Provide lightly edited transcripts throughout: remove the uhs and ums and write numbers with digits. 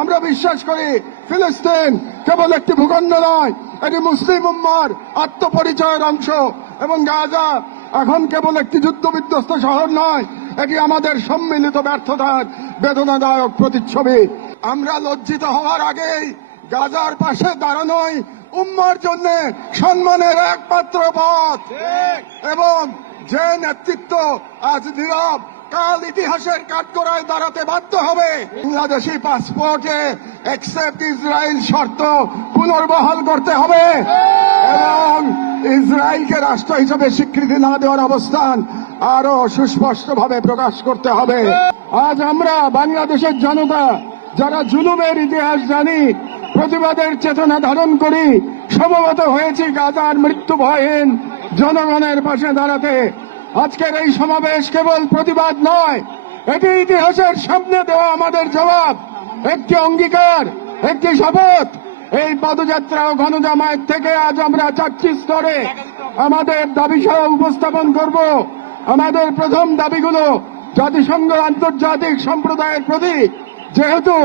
আমরা বিশ্বাস করি ফিলিস্তিন কেবল একটি ভূখণ্ড নয়, এটি মুসলিম উম্মার আত্মপরিচয়ের অংশ এবং গাজা এখন কেবল একটি যুদ্ধবিধ্বস্ত শহর নয়, এটি আমাদের সম্মিলিত ব্যর্থতার বেদনাদায়ক প্রতিচ্ছবি। আমরা লজ্জিত হওয়ার আগেই গাজার পাশে দাঁড়ানোই উম্মার জন্য সম্মানের একমাত্র পথ। এবং যে নেতৃত্ব আজ নীরব, কাল ইতিহাসের কাঠগড়ায় দাঁড়াতে বাধ্য হবে। বাংলাদেশি পাসপোর্টে অ্যাকসেপ্ট ইসরায়েল শর্ত পুনর্বহাল করতে হবে এবং ইসরায়েলকে রাষ্ট্র হিসেবে স্বীকৃতি না দেওয়ার অবস্থান আরো সুস্পষ্টভাবে প্রকাশ করতে হবে। আজ আমরা বাংলাদেশের জনতা যারা জুলুমের ইতিহাস জানি, প্রতিবাদের চেতনা ধারণ করি, সমবেত হয়েছি গাজার মৃত্যু ভয়হীন জনগণের পাশে দাঁড়াতে। আজকের এই সমাবেশ কেবল প্রতিবাদ নয়, এটি ইতিহাসের সামনে দেওয়া আমাদের জবাব, একটি অঙ্গীকার, একটি শপথ। এই পদযাত্রা ও গণজামায়াত থেকে আজ আমরা 4টি স্তরে আমাদের দাবি সহ উপস্থাপন করব। আমাদের প্রথম দাবিগুলো জাতিসংঘ আন্তর্জাতিক সম্প্রদায়ের প্রতি, যেহেতু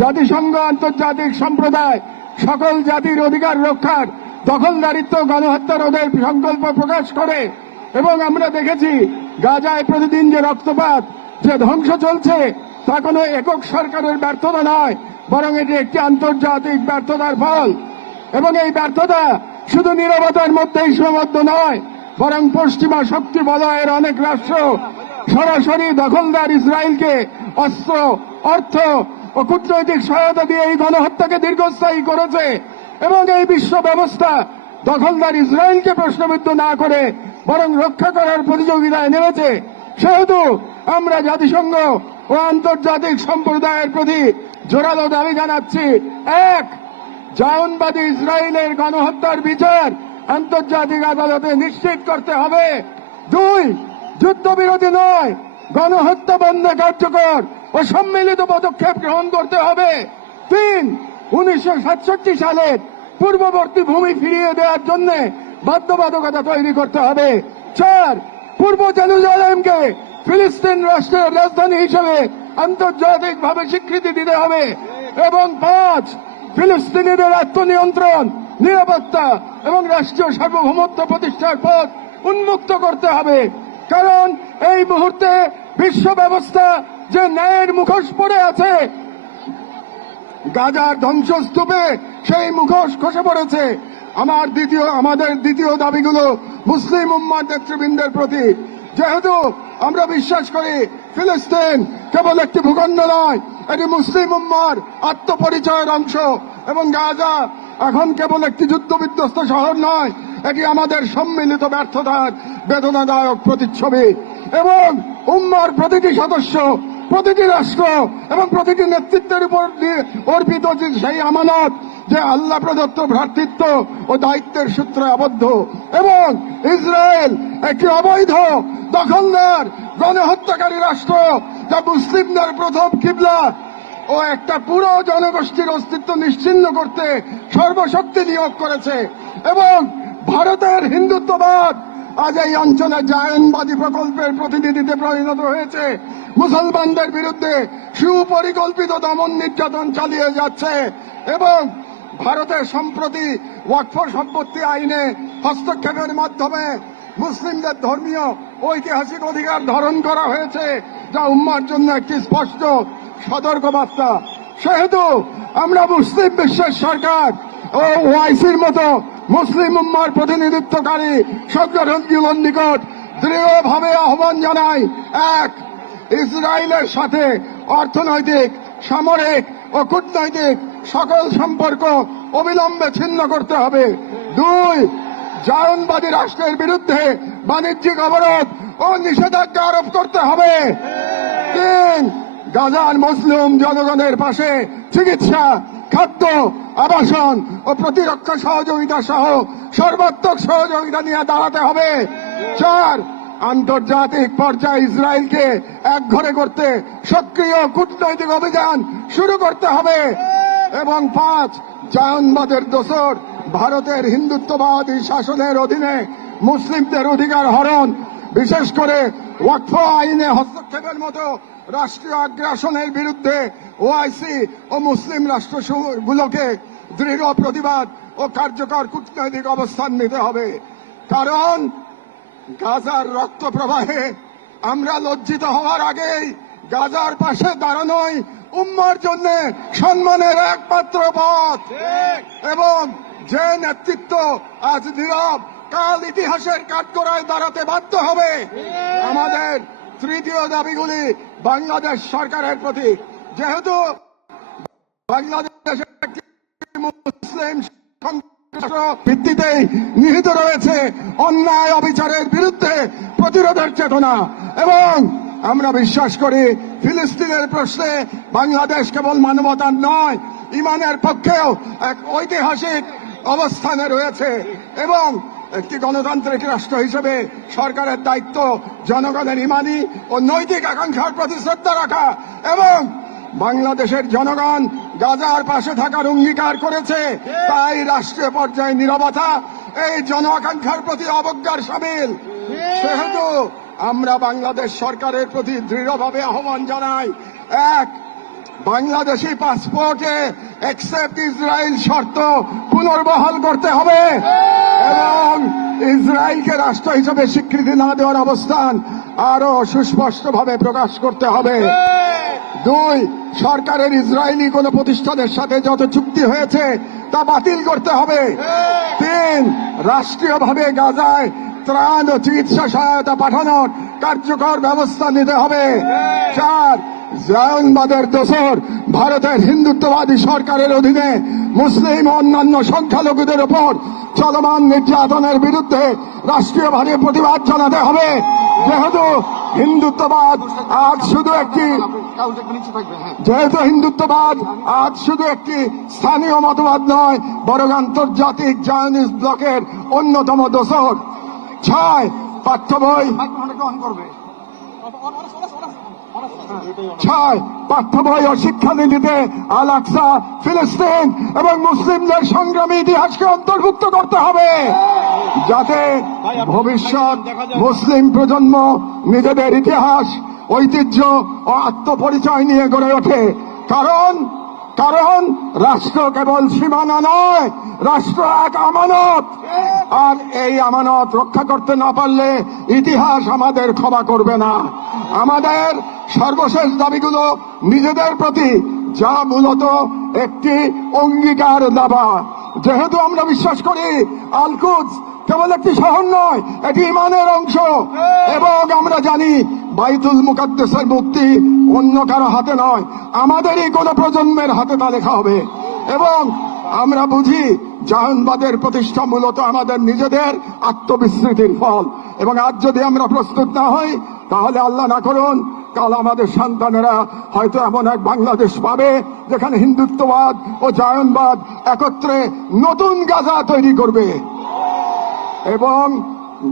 জাতিসংঘ আন্তর্জাতিক সম্প্রদায় সকল জাতির অধিকার রক্ষার, দখলদারিত্ব, গণহত্যা রোধের সংকল্প প্রকাশ করে এবং আমরা দেখেছি গাজায় প্রতিদিন যে রক্তপাত, যে ধ্বংস চলছে, তা কোনো একক সরকারের ব্যর্থতা নয়, বরং এটি একটি আন্তর্জাতিক ব্যর্থতার ফল। এবং এই ব্যর্থতা শুধু নীরবতার মধ্যেই সীমাবদ্ধ নয়, বরং পশ্চিমা শক্তি বলয়ের অনেক রাষ্ট্র সরাসরি দখলদার ইসরায়েলকে অস্ত্র, অর্থ ও কূটনৈতিক সহায়তা দিয়ে এই গণহত্যাকে দীর্ঘস্থায়ী করেছে এবং এই বিশ্ব ব্যবস্থা দখলদার ইসরায়েলকে প্রশ্নবিদ্ধ না করে বরং রক্ষা করার প্রতিযোগিতায় নেমেছে। সেহেতু আমরা জাতিসংঘ ও আন্তর্জাতিক সম্প্রদায়ের প্রতি জোরালো দাবি জানাচ্ছি, 1. জায়নবাদী ইসরায়েলের গণহত্যার বিচার আন্তর্জাতিক আদালতে নিশ্চিত করতে হবে। 2. যুদ্ধবিরতি নয়, গণহত্যা বন্ধে কার্যকর ও সম্মিলিত পদক্ষেপ গ্রহণ করতে হবে। 3. 1967 সালের পূর্ববর্তী ভূমি ফিরিয়ে দেওয়ার জন্য বাধ্যবাধকতা তৈরি করতে হবে। 4. পূর্ব জেরুজালেমকে ফিলিস্তিন রাষ্ট্রের রাজধানী হিসেবে আন্তর্জাতিকভাবে স্বীকৃতি দিতে হবে এবং 5. ফিলিস্তিনিদের আত্মনিয়ন্ত্রণ, নিরাপত্তা এবং রাষ্ট্রীয় সার্বভৌমত্ব প্রতিষ্ঠার পথ উন্মুক্ত করতে হবে। কারণ এই মুহূর্তে বিশ্ব ব্যবস্থা যে ন্যায়ের মুখোশ পড়ে আছে, গাজার ধ্বংসস্তূপে সেই মুখোশ খসে পড়েছে। আমাদের দ্বিতীয় দাবিগুলো মুসলিম উম্মার নেতৃবৃন্দের প্রতি, যেহেতু আমরা বিশ্বাস করি ফিলিস্তিন কেবল একটি ভূখণ্ড নয়, এটি মুসলিম উম্মার আত্মপরিচয়ের অংশ এবং গাজা এখন কেবল একটি যুদ্ধবিধ্বস্ত শহর নয়, এটি আমাদের সম্মিলিত ব্যর্থতার বেদনাদায়ক প্রতিচ্ছবি। এবং উম্মার প্রতিটি সদস্য, প্রতিটি রাষ্ট্র এবং প্রতিটি নেতৃত্বের উপর অর্পিত সেই আমানত যে আল্লাহ প্রদত্ত ভ্রাতৃত্ব ও দায়িত্বের সূত্রে আবদ্ধ। এবং ইসরায়েল একটি অবৈধ, দখলদার, গণহত্যাকারী রাষ্ট্র যা মুসলিমদের প্রথম কিবলা ও একটা পুরো জনগোষ্ঠীর অস্তিত্ব নিশ্চিহ্ন করতে সর্বশক্তি নিয়োগ করেছে। এবং ভারতের হিন্দুত্ববাদ আজ এই অঞ্চলে জায়নবাদী প্রকল্পের প্রতিনিধিতে পরিণত হয়েছে, মুসলমানদের বিরুদ্ধে সুপরিকল্পিত দমন নির্যাতন চালিয়ে যাচ্ছে। এবং ভারতের সম্প্রতি ওয়াকফ সম্পত্তি আইনে হস্তক্ষেপের মাধ্যমে মুসলিমদের ধর্মীয় ঐতিহাসিক অধিকার ধারণ করা হয়েছে, যা উম্মার জন্য একটি স্পষ্ট সতর্কবার্তা। সেহেতু আমরা মুসলিম বিশ্বের সরকার ও ওআইসির মতো মুসলিম উম্মার প্রতিনিধিত্বকারী সংগঠনগুলোর নিকট দৃঢ়ভাবে আহ্বান জানাই, 1. ইসরায়েলের সাথে অর্থনৈতিক, সামরিক ও কূটনৈতিক সকল সম্পর্ক অবিলম্বে ছিন্ন করতে হবে। 2. জায়নবাদী রাষ্ট্রের বিরুদ্ধে বাণিজ্যিক অবরোধ ও নিষেধাজ্ঞা আরোপ করতে হবে। 3. গাজার মুসলিম জনগণের পাশে চিকিৎসা, খাদ্য, আবাসন ও প্রতিরক্ষা সহযোগিতা সহ সর্বাত্মক সহযোগিতা নিয়ে দাঁড়াতে হবে। 4. আন্তর্জাতিক পর্যায়ে ইসরায়েলকে একঘরে করতে সক্রিয় কূটনৈতিক অভিযান শুরু করতে হবে। এবং 5. জায়নবাদের দোসর ভারতের হিন্দুত্ববাদী শাসনের অধীনে মুসলিমদের অধিকার হরণ, বিশেষ করে ওয়াকফ আইনে হস্তক্ষেপের মতো রাষ্ট্রীয় আগ্রাসনের বিরুদ্ধে ওআইসি ও মুসলিম রাষ্ট্রগুলোকে দৃঢ় প্রতিবাদ ও কার্যকর কূটনৈতিক অবস্থান নিতে হবে। কারণ গাজার রক্ত প্রবাহে আমরা লজ্জিত হওয়ার আগেই গাজার পাশে দাঁড়ানোই উম্মার জন্য সম্মানের একমাত্র পথ। এবং যে নেতৃত্ব আজ নীরব, কাল ইতিহাসের কাঠগড়ায় দাঁড়াতে বাধ্য হবে। আমাদের তৃতীয় দাবিগুলি বাংলাদেশ সরকারের প্রতি, যেহেতু বাংলাদেশের একটি মুসলিম ভিত্তিতেই নিহিত রয়েছে অন্যায় অবিচারের বিরুদ্ধে প্রতিরোধের চেতনা, এবং আমরা বিশ্বাস করি ফিলিস্তিনের প্রশ্নে বাংলাদেশ কেবল মানবতার নয়, ইমানের পক্ষেও এক ঐতিহাসিক অবস্থানে রয়েছে। এবং একটি গণতান্ত্রিক রাষ্ট্র হিসেবে সরকারের দায়িত্ব জনগণের ইমানি ও নৈতিক আকাঙ্ক্ষার প্রতি শ্রদ্ধা রাখা, এবং বাংলাদেশের জনগণ গাজার পাশে থাকার অঙ্গীকার করেছে, তাই রাষ্ট্রীয় পর্যায়ে নীরবতা এই জন আকাঙ্ক্ষার প্রতি অবজ্ঞার সামিল। সেহেতু আমরা বাংলাদেশ সরকারের প্রতি দৃঢ়ভাবে আহ্বান জানাই, এক, বাংলাদেশি পাসপোর্টে অ্যাকসেপ্ট ইসরায়েল শর্ত পুনর্বহাল করতে হবে এবং ইসরায়েলকে রাষ্ট্র হিসেবে স্বীকৃতি না দেওয়ার অবস্থান আরো সুস্পষ্টভাবে প্রকাশ করতে হবে। দুই, সরকারের ইসরায়েলি কোন প্রতিষ্ঠানের সাথে যত চুক্তি হয়েছে তা বাতিল করতে হবে। তিন, রাষ্ট্রীয়ভাবে গাজায় ত্রাণ ও চিকিৎসা সহায়তা পাঠানোর কার্যকর ব্যবস্থা নিতে হবে। চার, জায়নবাদের দোসর ভারতের হিন্দুত্ববাদী সরকারের অধীনে মুসলিম ও অন্যান্য সংখ্যালঘুদের উপর চলমান নির্যাতনের বিরুদ্ধে রাষ্ট্রীয়ভাবে প্রতিবাদ জানাতে হবে। যেহেতু হিন্দুত্ববাদ আজ শুধু একটি স্থানীয় মতবাদ নয়, বরং আন্তর্জাতিক জায়নিস্ট ব্লকের অন্যতম দোসর। ছয়, পাঠ্য বই ও শিক্ষানীতিতে আল আকসা, ফিলিস্তিন এবং মুসলিমদের সংগ্রামী ইতিহাসকে অন্তর্ভুক্ত করতে হবে, যাতে ভবিষ্যৎ মুসলিম প্রজন্ম নিজেদের ইতিহাস, ঐতিহ্য ও আত্মপরিচয় নিয়ে গড়ে ওঠে। কারণ রাষ্ট্র কেবল সীমানা নয়, রাষ্ট্র এক আমানত, আর এই আমানত রক্ষা করতে না পারলে ইতিহাস আমাদের ক্ষমা করবে না। আমাদের সর্বশেষ দাবিগুলো নিজেদের প্রতি, যা মূলত একটি অঙ্গীকার দাবা। যেহেতু আমরা বিশ্বাস করি আল কুদস কেবল একটি শহর নয়, এটি ইমানের অংশ, এবং আমরা জানি বাইতুল মুকাদ্দাসের মুক্তি অন্য কারো হাতে নয়, আমাদেরই কোন প্রজন্মের হাতে তা লেখা হবে। এবং আমরা বুঝি জায়নবাদের প্রতিষ্ঠা মূলত আমাদের নিজেদের আত্মবিস্মৃতির ফল, এবং আজ যদি আমরা প্রস্তুত না হই, তাহলে আল্লাহ না করুন কাল আমাদের সন্তানেরা হয়তো এমন এক বাংলাদেশ পাবে যেখানে হিন্দুত্ববাদ ও জায়নবাদ একত্রে নতুন গাজা তৈরি করবে। এবং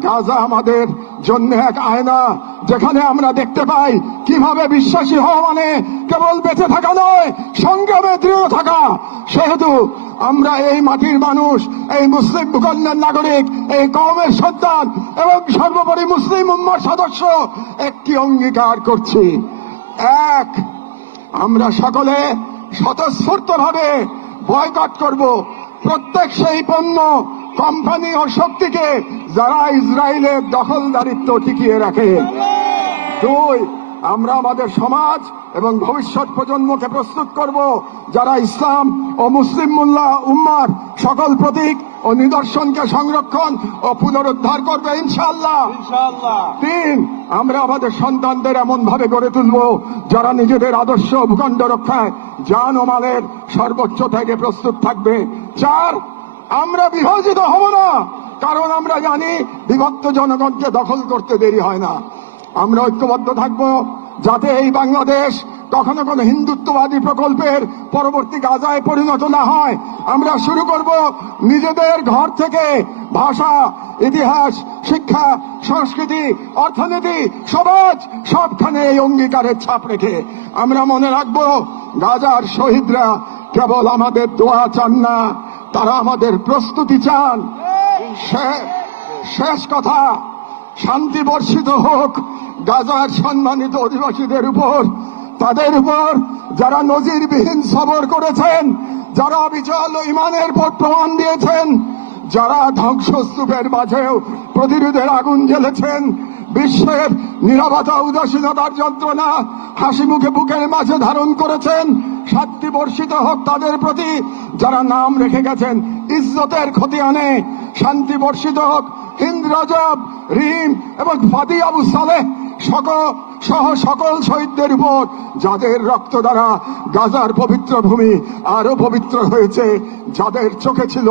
গাজা আমাদের জন্য এক আয়না, যেখানে আমরা দেখতে পাই কিভাবে বিশ্বাসী হওয়া মানে কেবল বেঁচে থাকা নয়, সংগ্রামে দৃঢ় থাকা। সেহেতু আমরা এই মাটির মানুষ, এই মুসলিম ভূখণ্ডের নাগরিক, এই কওমের সন্তান এবং সর্বোপরি মুসলিম উম্মার সদস্য একটি অঙ্গীকার করছি। এক, আমরা সকলে স্বতঃস্ফূর্তভাবে বয়কট করব প্রত্যেক সেই পণ্য, কোম্পানি ও শক্তিকে যারা ইসরায়েলের দখলদারিত্ব টিকিয়ে রাখে। দুই, আমরা আমাদের সমাজ এবং ভবিষ্যৎ প্রজন্মকে প্রস্তুত করব যারা ইসলাম ও মুসলিম উম্মার সকল প্রতীক ও নিদর্শনকে সংরক্ষণ ও পুনরুদ্ধার করবে ইনশাআল্লাহ। তিন, আমরা আমাদের সন্তানদের এমন ভাবে গড়ে তুলব যারা নিজেদের আদর্শ ভূখণ্ড রক্ষায় জান ও মালের সর্বোচ্চ থেকে প্রস্তুত থাকবে। চার, আমরা বিভাজিত হব না, কারণ আমরা জানি বিভক্ত জনগণকে দখল করতে দেরি হয় না। আমরা ঐক্যবদ্ধ থাকব যাতে এই বাংলাদেশ কখনো কোনো হিন্দুত্ববাদী প্রকল্পের পরবর্তী গাজায় পরিণত না হয়। আমরা শুরু করব নিজেদের ঘর থেকে, ভাষা, ইতিহাস, শিক্ষা, সংস্কৃতি, অর্থনীতি, সমাজ সবখানে এই অঙ্গীকারের ছাপ রেখে। আমরা মনে রাখব গাজার শহীদরা কেবল আমাদের দোয়া চান না, তারা আমাদের প্রস্তুতি চান। শেষ কথা, শান্তি বর্ষিত হোক গাজার সম্মানিত অধিবাসীদের উপর। তাদের উপর যারা নজিরবিহীন সবর করেছেন, যারা বিচল ইমানের পর প্রমাণ দিয়েছেন, যারা ধ্বংসস্তূপের মাঝেও প্রতিরোধের আগুন জ্বেলেছেন, বিশ্বের নীরবতা উদাসীনতার যন্ত্রণা হাসি মুখে বুকের মাঝে ধারণ করেছেন, শান্তি বর্ষিত হোক তাদের প্রতি। যারা নাম রেখে গেছেন ইজ্জতের খতিয়ানে, শান্তি বর্ষিত হোক হিন্দ রজব, রিম এবং ফাদি আবু সালেহ সহ সকল শহীদদের উপর, যাদের রক্ত দ্বারা গাজার পবিত্র ভূমি আরো পবিত্র হয়েছে, যাদের চোখে ছিল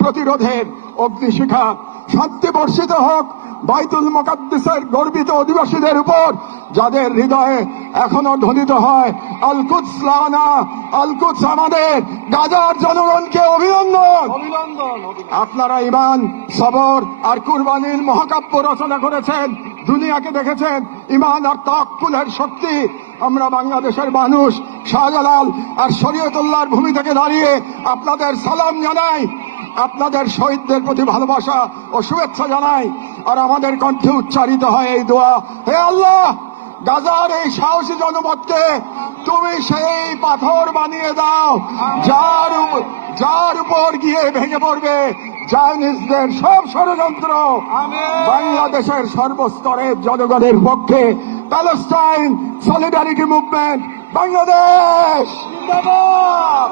প্রতিরোধের অগ্নিশিখা। শান্তি বর্ষিত হোক বাইতুল মুকাদ্দাসের গর্বিত অধিবাসীদের উপর, যাদের হৃদয়ে এখনো ধ্বনিত হয় আল কুদস লানা, আল কুদস আমাদের। গাজার জনগণকে অভিনন্দন। আপনারা ঈমান, সবর আর কুরবানির মহাকাব্য রচনা করেছেন, দুনিয়াকে দেখেছেন ঈমান আর তাওয়াক্কুলের শক্তি। আমরা বাংলাদেশের মানুষ শাহজালাল আর শরীয়তুল্লাহর ভূমি থেকে দাঁড়িয়ে আপনাদের সালাম জানাই, আপনাদের শহীদদের প্রতি ভালোবাসা ও শুভেচ্ছা জানাই। আর আমাদের কণ্ঠে উচ্চারিত হয় এই দোয়া, হে আল্লাহ, গাজার এই সাহসী জনপদকে তুমি সেই পাথর বানিয়ে দাও যার উপর গিয়ে ভেঙে পড়বে জায়নিস্টদের সব ষড়যন্ত্র। বাংলাদেশের সর্বস্তরের জনগণের পক্ষে প্যালেস্টাইন সলিডারিটি মুভমেন্ট বাংলাদেশ জিন্দাবাদ।